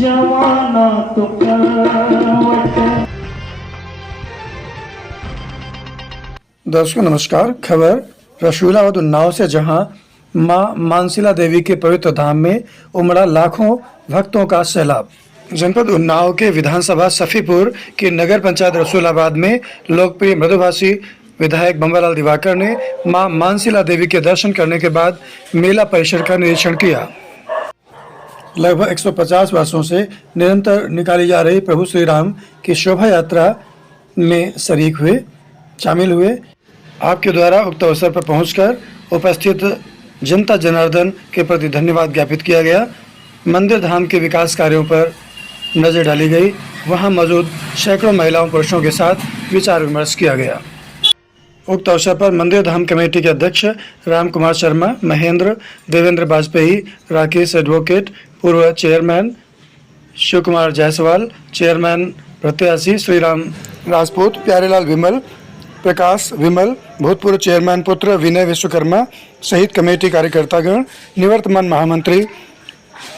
जमाना तो करवट। दर्शकों नमस्कार। खबर रसूलाबाद उन्नाव से, जहां मां मानसिला देवी के पवित्र धाम में उमड़ा लाखों भक्तों का सैलाब। जनपद उन्नाव के विधानसभा सफीपुर की नगर पंचायत रसूलाबाद में लोकप्रिय मृदुभाषी विधायक बंबालाल दिवाकर ने मां मानसिला देवी के दर्शन करने के बाद मेला परिसर का निरीक्षण किया। लगभग 150 वर्षों से निरंतर निकाली जा रही प्रभु श्री राम की शोभा यात्रा में शामिल हुए। आपके द्वारा उक्त अवसर पर पहुंचकर उपस्थित जनता जनार्दन के प्रति धन्यवाद ज्ञापित किया गया। मंदिर धाम के विकास कार्यों पर नजर डाली गई। वहां मौजूद सैकड़ों महिलाओं पुरुषों के साथ विचार विमर्श किया गया। उक्त अवसर पर मंदिर धाम कमेटी के अध्यक्ष राम कुमार शर्मा, महेंद्र, देवेंद्र वाजपेयी, राकेश एडवोकेट, पूर्व चेयरमैन शिव कुमार जायसवाल, चेयरमैन प्रत्याशी श्रीराम राजपूत, प्यारेलाल विमल, प्रकाश विमल, भूतपूर्व चेयरमैन पुत्र विनय विश्वकर्मा सहित कमेटी कार्यकर्तागण, निवर्तमान महामंत्री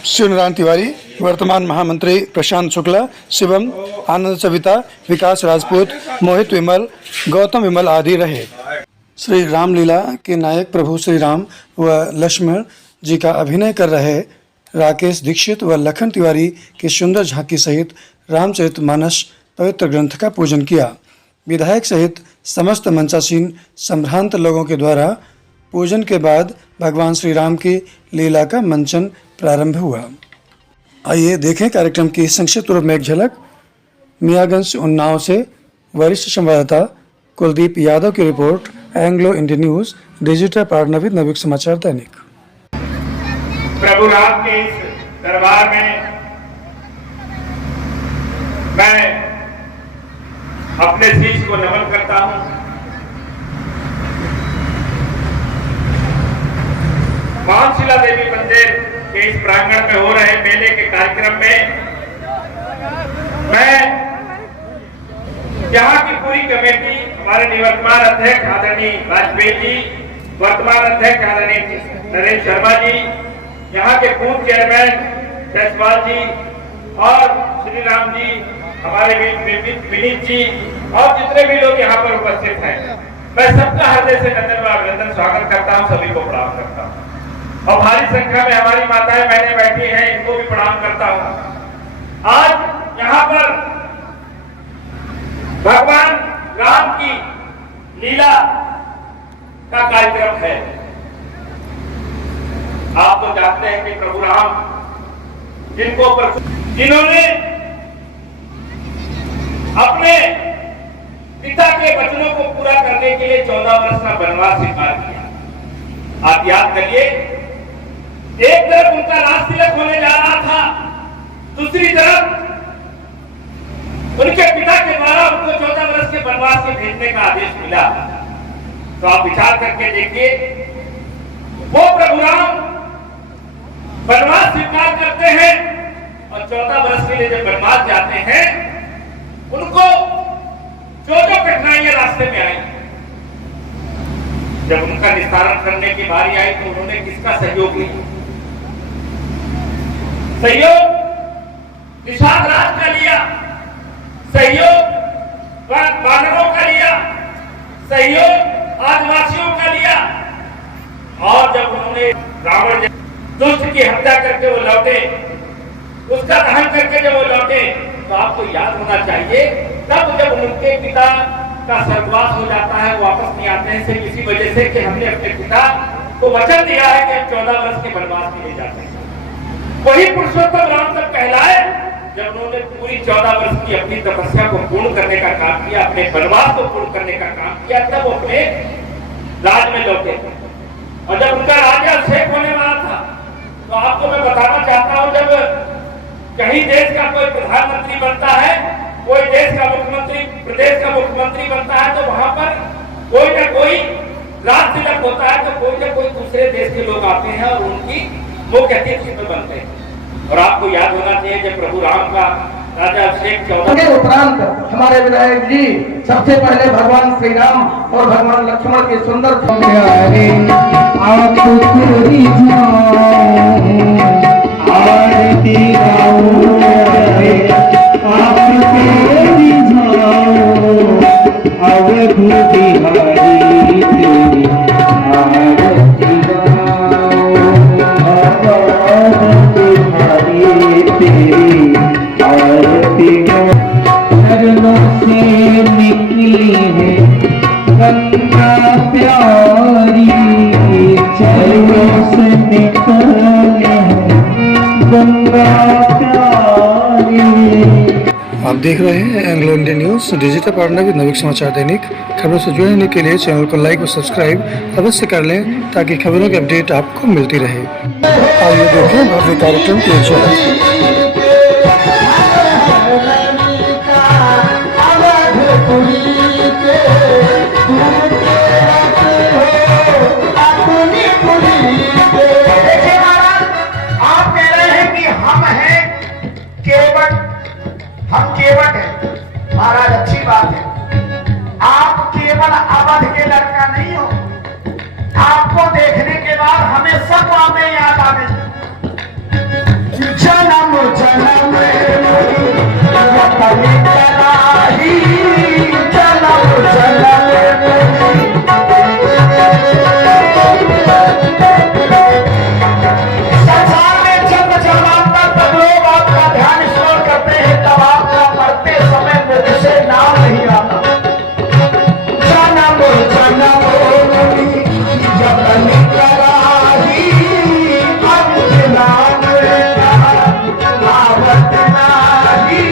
शिवनारायण तिवारी, वर्तमान महामंत्री प्रशांत शुक्ला, शिवम, आनंद सविता, विकास राजपूत, मोहित विमल, गौतम विमल आदि रहे। श्री रामलीला के नायक प्रभु श्री राम व लक्ष्मण जी का अभिनय कर रहे राकेश दीक्षित व लखन तिवारी की सुंदर झांकी सहित रामचरितमानस पवित्र ग्रंथ का पूजन किया। विधायक सहित समस्त मंचासीन संभ्रांत लोगों के द्वारा पूजन के बाद भगवान श्री राम की लीला का मंचन प्रारंभ हुआ। आइए देखें कार्यक्रम की संक्षिप्त रूप में एक झलक। मियागंज उन्नाव से वरिष्ठ संवाददाता कुलदीप यादव की report. Anglo Indian news, digital partner with Navyug Samachar Dainik. प्रभु राम के इस दरबार में मैं अपने शीश को नमन करता हूं। मानसिला देवी मंदिर के इस प्रांगण में हो रहे मेले के कार्यक्रम में मैं यहाँ की पूरी कमेटी, हमारे निवर्तमान अध्यक्ष आदरणीय वाजपेयी जी, वर्तमान अध्यक्ष आदरणीय नरेंद्र शर्मा जी, यहाँ के पूर्व चेयरमैन जायसवाल जी और श्री राम जी, हमारे विनीत जी और जितने भी लोग यहाँ पर उपस्थित हैं, मैं सबका हृदय से नंदन व अभिनंदन स्वागत करता हूँ, सभी को प्रणाम करता हूँ। और भारी संख्या में हमारी माताएं बहनें बैठी हैं, इनको भी प्रणाम करता हूँ। आज यहाँ पर भगवान राम की लीला का कार्यक्रम है। आप तो जानते हैं कि प्रभु राम जिन्होंने अपने पिता के वचनों को पूरा करने के लिए 14 वर्ष का वनवास स्वीकार किया। आप याद करिए, एक तरफ उनका राज तिलक होने जा रहा था, दूसरी तरफ उनके पिता के द्वारा उनको 14 वर्ष के वनवास से भेजने का आदेश मिला। तो आप विचार करके देखिए, वो प्रभु राम वनवास स्वीकार करते हैं और 14 वर्ष के लिए जब वनवास जाते हैं, उनको जो कठिनाइयां रास्ते में आई, जब उनका निस्तारण करने की बारी आई तो उन्होंने किसका सहयोग लिया? सहयोग निषाद राज का लिया, सहयोग वानरों का लिया, सहयोग आदिवासियों का लिया। और जब उन्होंने रावण दुष्ट की हत्या करके वो लौटे, उसका दहन करके जब वो लौटे, तो आपको याद होना चाहिए, तब जब उनके पिता का स्वर्गवास हो जाता है, वापस नहीं आते हैं, सिर्फ इसी वजह से कि हमने अपने पिता को वचन दिया है कि हम 14 वर्ष के वनवास के लिए जाते हैं। वही पुरुषोत्तम राम तक कहलाए जब उन्होंने पूरी 14 वर्ष की अपनी तपस्या को पूर्ण करने का काम किया, अपने वनवास को पूर्ण करने का काम किया, तब वो अपने राज में लौटे। और जब उनका राज्य अभिषेक होने वाला था, तो आपको मैं बताना चाहता हूं, जब कहीं देश का कोई प्रधानमंत्री बनता है, कोई देश का मुख्यमंत्री, प्रदेश का मुख्यमंत्री बनता है, तो वहां पर कोई ना कोई राज तिलक होता है, तो कोई ना कोई दूसरे देश के लोग आते हैं और उनकी मुख्य अतिथि में बनते हैं। और आपको याद होना चाहिए जब प्रभु राम का राजा अभिषेक 14 के उपरांत हमारे विधायक जी सबसे पहले भगवान श्री राम और भगवान लक्ष्मण के सुंदर आरती प्यारी। आप देख रहे हैं Anglo Indian news digital partner with नवीक समाचार दैनिक। खबरों से जुड़े रहने के लिए चैनल को लाइक और सब्सक्राइब अवश्य कर लें ताकि खबरों की अपडेट आपको मिलती रहे। आइए देखें भव्य कार्यक्रम की एक झलक। देखिए महाराज, आप कह रहे हैं कि हम हैं केवट, हम केवट हैं। महाराज अच्छी बात है, आप केवल अवध के लड़का नहीं हो। आपको देखने के बाद हमें सब बातें याद आ गई। जन्म जन्म वतन कराही, जन्म जन्म संसार में जन्म जन्मांतर तक लोग आपका ध्यान स्मरण करते हैं, तब आपका मरते समय मुख से नाम नहीं आता। जन्म जन्म वतन कराही, अंत नाम आवत नाही।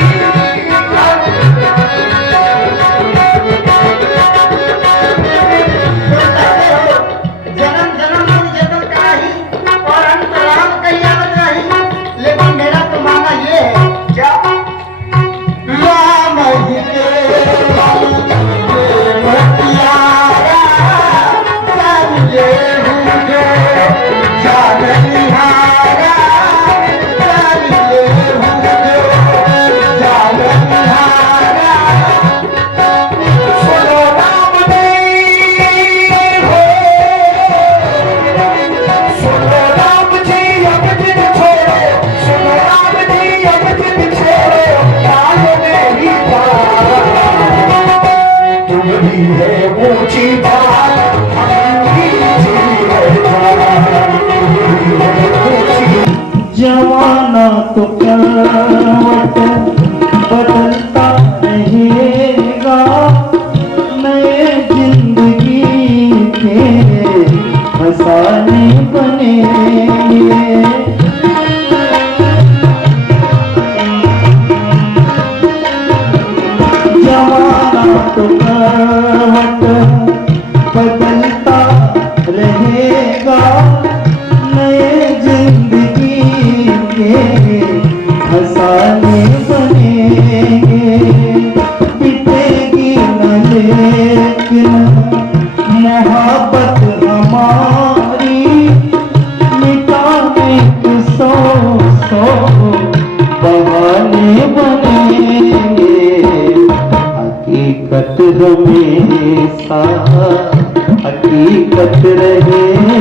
जन्म जन्म जन्म कराही और अंत राम कहीं आवत नहीं। लेकिन मेरा तो मानना ये है, क्या राम ही प्यारा समझे होंगे, जान निहारा समझे होंगे, जान निहारा। सुनो राम जी हो, सुनो राम जी अब जिद छोड़ो, सुनो राम जी अब जिद छोड़ो, काल में ही तुम भी है ऊंची बात, हम भी जी है जान, तुम भी है ऊंची। जमाना तो करवट बदलता रहेगा, नए जिंदगी के फसाने बनेंगे। जमाना तो करवट बदलता रहेगा, नए जिंदगी के फसाने बनेंगे। बीतेगी न लेकिन मोहब्बत हमारी, मिटाने के सौ सौ बहाने बनेंगे। हकीकत हमेशा हकीकत रहे